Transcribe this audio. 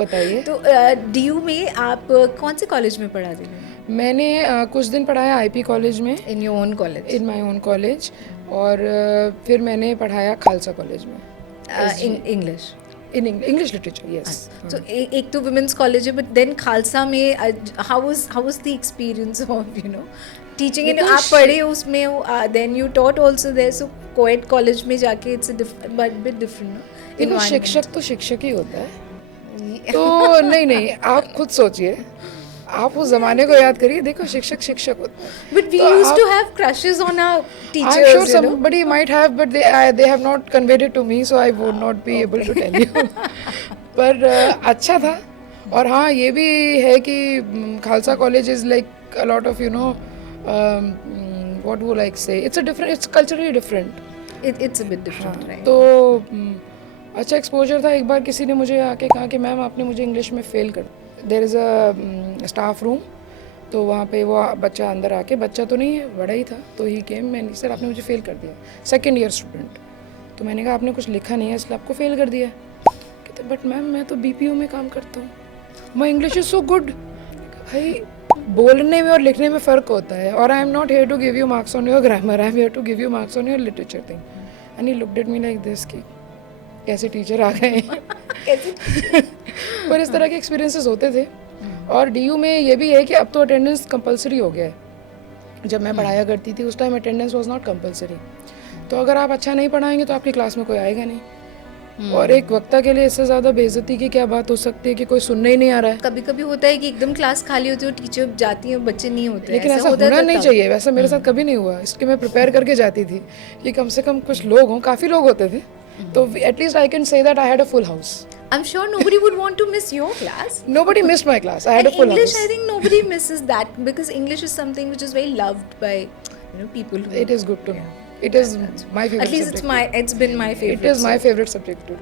बताइए। तो DU में आप कौन से कॉलेज में पढ़ा थे? मैंने कुछ दिन पढ़ाया IP कॉलेज में, in your own college? In my own college, और फिर मैंने पढ़ाया खालसा कॉलेज में English, in English literature. Yes. तो एक तो वुमेन्स कॉलेज है, बट देन खालसा में how was the experience of teaching in? आप पढ़े उसमें, then you taught also there, so coed college में जाके इट्स बिट डिफरेंट देखो, शिक्षक तो शिक्षक ही होता है। तो नहीं, आप खुद सोचिए, आप उस जमाने को याद करिए, देखो शिक्षक शिक्षक होता है। But we used to have crushes on our teachers. I'm sure you know? somebody might have, but they have not conveyed it to me, so I would not be able to tell you. पर अच्छा था। और हाँ, ये भी है कि Khalsa college is like a lot of what would I say, it's culturally different. It's a bit different, right? तो अच्छा एक्सपोजर था। एक बार किसी ने मुझे आके कहा कि मैम आपने मुझे इंग्लिश में फेल कर, there is a staff room, तो वहाँ पे वो बच्चा अंदर आके, बच्चा तो नहीं है, बड़ा ही था, तो ही केम, मैंने सर आपने मुझे फेल कर दिया, सेकेंड ईयर स्टूडेंट। तो मैंने कहा आपने कुछ लिखा नहीं है इसलिए आपको फेल कर दिया। कहते बट मैम मैं तो BPO में काम करता हूँ, my English is so good. भाई बोलने में और लिखने में फ़र्क होता है, और I am not here to give you marks on your grammar, I am here to give you marks on your literature thing. And he looked at me like this कि कैसे टीचर आ गए। पर इस तरह के एक्सपीरियंसेस होते थे। और DU में ये भी है कि अब तो अटेंडेंस कंपलसरी हो गया है। जब मैं पढ़ाया करती थी उस time attendance was not compulsory. तो अगर आप अच्छा नहीं पढ़ाएंगे तो आपकी क्लास में कोई आएगा नहीं। और एक वक्ता के लिए इससे ज़्यादा बेइज्जती की क्या बात हो सकती है कि कोई सुनने ही नहीं आ रहा है। कभी कभी होता है कि एकदम क्लास खाली होती है, टीचर जाती है, बच्चे नहीं होते। लेकिन ऐसा होना नहीं चाहिए। वैसा मेरे साथ कभी नहीं हुआ, इसलिए मैं प्रिपेयर करके जाती थी कि कम से कम कुछ लोग हों। काफ़ी लोग होते थे, तो at least I can say that I had a full house. I'm sure nobody would want to miss your class. Nobody missed my class. I had And a full English, house. I think nobody misses that, because English is something which is very loved by people who. It is good to know. It is my favorite At least subject. it's been my favorite. It is my favorite subject too.